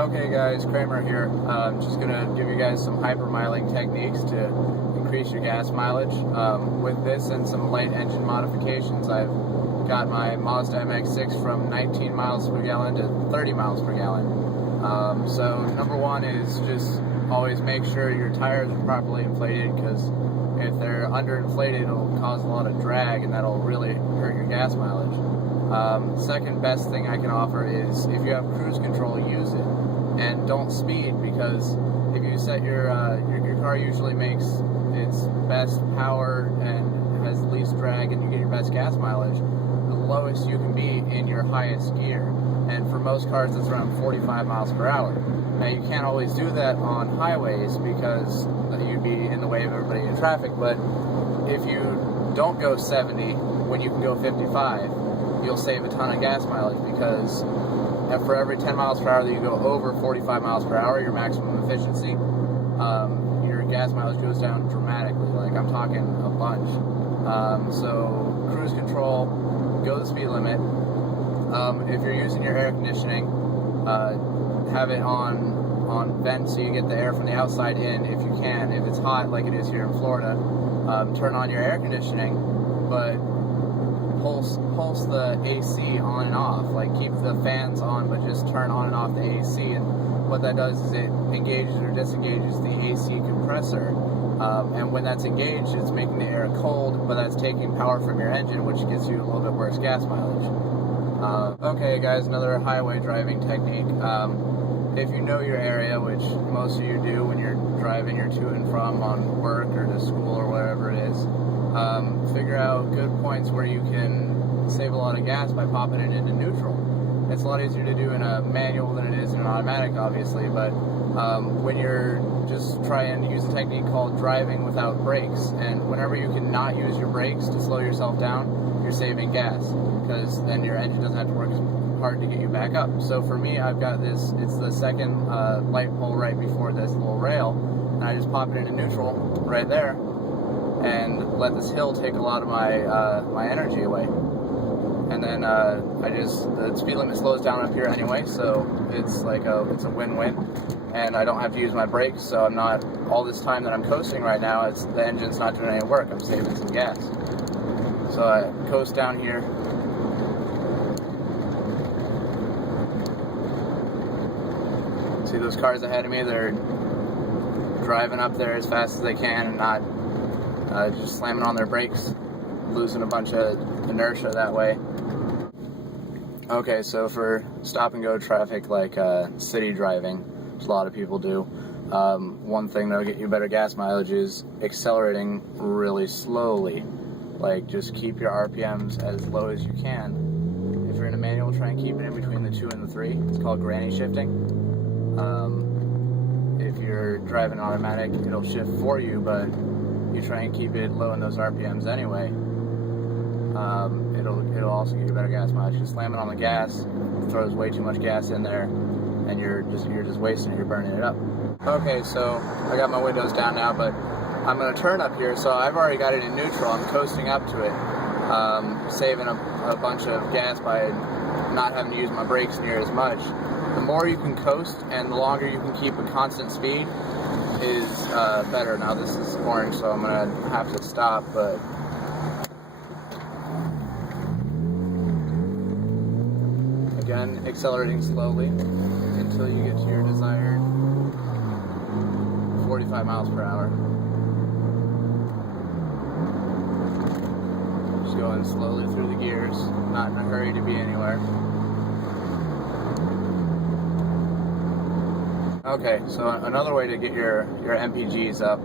Okay guys, Cramer here. Just going to give you guys some hypermiling techniques to increase your gas mileage. With this and some light engine modifications, I've got my Mazda MX-6 from 19 miles per gallon to 30 miles per gallon. So number one is just always make sure your tires are properly inflated, because if they're underinflated, it'll cause a lot of drag and that'll really hurt your gas mileage. Second best thing I can offer is, if you have cruise control, use it. And don't speed, because if you set your car usually makes its best power and has least drag, and you get your best gas mileage the lowest you can be in your highest gear. And for most cars, it's around 45 miles per hour. Now, you can't always do that on highways because you'd be in the way of everybody in traffic, but if you don't go 70 when you can go 55, you'll save a ton of gas mileage, because for every 10 miles per hour that you go over 45 miles per hour, your maximum efficiency, your gas mileage goes down dramatically. Like, I'm talking a bunch. So cruise control, go the speed limit. If you're using your air conditioning, have it on vent so you get the air from the outside in if you can. If it's hot like it is here in Florida, turn on your air conditioning, but pulse the AC on and off. Like, keep the fans on, but just turn on and off the AC. And what that does is it engages or disengages the AC compressor. And when that's engaged, it's making the air cold, but that's taking power from your engine, which gets you a little bit worse gas mileage. Okay guys, another highway driving technique. If you know your area, which most of you do when you're driving your to and from on work or to school or wherever it is, figure out good points where you can save a lot of gas by popping it into neutral. It's a lot easier to do in a manual than it is in an automatic, obviously, but when you're just trying to use a technique called driving without brakes, and whenever you can not use your brakes to slow yourself down, you're saving gas, because then your engine doesn't have to work as hard to get you back up. So for me, I've got this, it's the second light pole right before this little rail, and I just pop it into neutral right there, and let this hill take a lot of my energy away. And then the speed limit slows down up here anyway, so it's like it's a win-win. And I don't have to use my brakes, so I'm not, all this time that I'm coasting right now, the engine's not doing any work, I'm saving some gas. So I coast down here. See those cars ahead of me? They're driving up there as fast as they can and not just slamming on their brakes, losing a bunch of inertia that way. Okay, so for stop and go traffic, like city driving, which a lot of people do, one thing that'll get you better gas mileage is accelerating really slowly. Like, just keep your RPMs as low as you can. If you're in a manual, try and keep it in between the 2 and the 3. It's called granny shifting. If you're driving automatic, it'll shift for you, but you try and keep it low in those RPMs anyway. It'll also give you better gas mileage. Just slam it on the gas, throws way too much gas in there, and you're just wasting it. You're burning it up. Okay, so I got my windows down now, but I'm going to turn up here. So I've already got it in neutral. I'm coasting up to it, saving a bunch of gas by not having to use my brakes near as much. The more you can coast and the longer you can keep a constant speed is better. Now this is orange, so I'm going to have to stop, but again, accelerating slowly until you get to your desired 45 miles per hour. Just going slowly through the gears, not in a hurry to be anywhere. Okay, so another way to get your MPGs up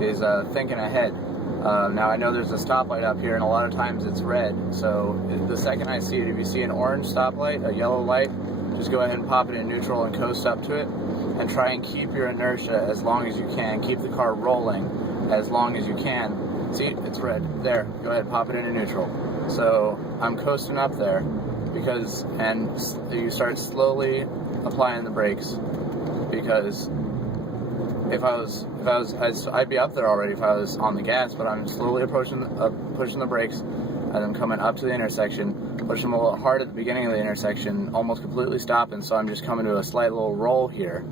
is thinking ahead. Now I know there's a stoplight up here, and a lot of times it's red, so the second I see it, if you see an orange stoplight, a yellow light, just go ahead and pop it in neutral and coast up to it, and try and keep your inertia as long as you can. Keep the car rolling as long as you can. See, it's red. There, go ahead and pop it into neutral. So I'm coasting up there, and you start slowly applying the brakes, because I'd be up there already if I was on the gas, but I'm slowly pushing the brakes as I'm coming up to the intersection, push them a little hard at the beginning of the intersection, almost completely stopping, so I'm just coming to a slight little roll here.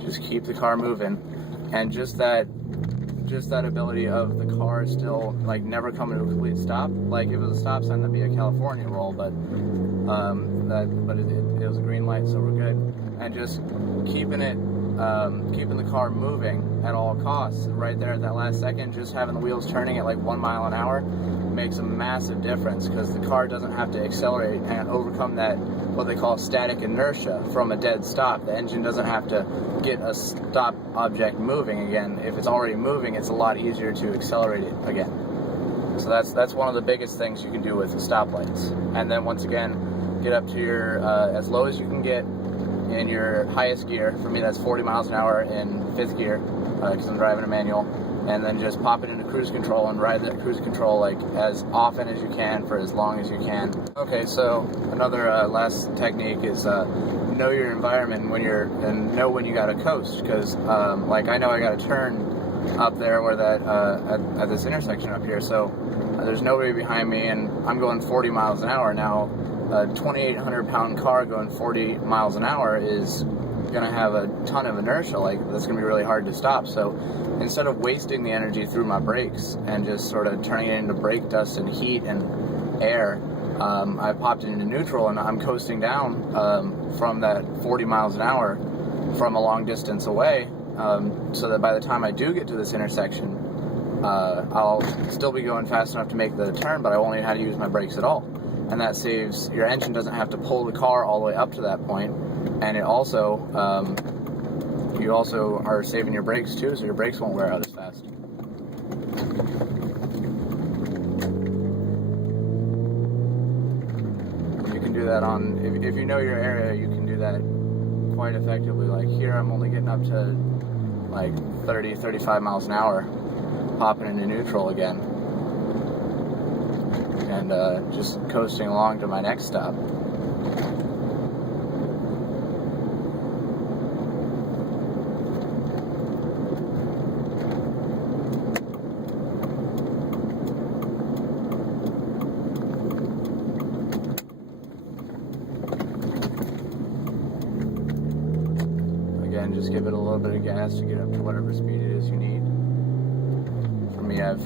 Just keep the car moving, and just that ability of the car still like never coming to a complete stop. Like if it was a stop sign, that'd be a California roll, but it was a green light, so we're good. And just keeping the car moving at all costs. Right there at that last second, just having the wheels turning at like 1 mile an hour makes a massive difference, because the car doesn't have to accelerate and overcome that what they call static inertia from a dead stop. The engine doesn't have to get a stop object moving again. If it's already moving, it's a lot easier to accelerate it again. So that's one of the biggest things you can do with stoplights. And then once again, get up to your as low as you can get in your highest gear. For me, that's 40 miles an hour in 5th gear, because I'm driving a manual. And then just pop it into cruise control and ride that cruise control like as often as you can for as long as you can. Okay, so another last technique is know your environment and know when you gotta coast, because like I know I gotta turn up there where that at this intersection up here, so there's nobody behind me and I'm going 40 miles an hour. Now a 2,800 pound car going 40 miles an hour is gonna have a ton of inertia, like that's gonna be really hard to stop. So instead of wasting the energy through my brakes and just sort of turning it into brake dust and heat and air, I popped it into neutral and I'm coasting down from that 40 miles an hour from a long distance away, so that by the time I do get to this intersection, I'll still be going fast enough to make the turn, but I won't even have to use my brakes at all. And that saves, your engine doesn't have to pull the car all the way up to that point, and it also, you also are saving your brakes too, so your brakes won't wear out as fast. You can do that on, if you know your area, you can do that quite effectively. Like here, I'm only getting up to like 30, 35 miles an hour, popping into neutral again, and just coasting along to my next stop. Again, just give it a little bit of gas to get up to whatever speed it is you need. For me, I've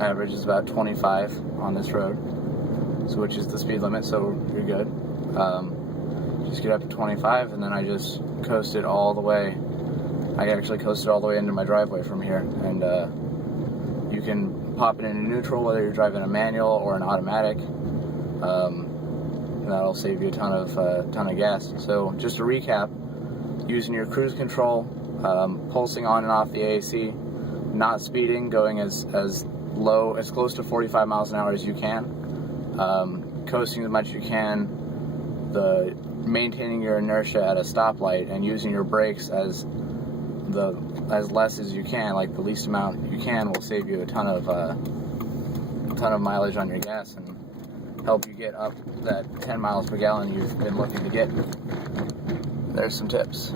average is about 25 on this road, so which is the speed limit, so you're good. Just get up to 25, and then I just coasted all the way. I actually coasted all the way into my driveway from here, and you can pop it into neutral whether you're driving a manual or an automatic. And that'll save you a ton of gas. So just to recap, using your cruise control, pulsing on and off the AC, not speeding, going as low, as close to 45 miles an hour as you can, coasting as much as you can, maintaining your inertia at a stoplight, and using your brakes as less as you can, like the least amount you can, will save you a ton of mileage on your gas and help you get up that 10 miles per gallon you've been looking to get. There's some tips.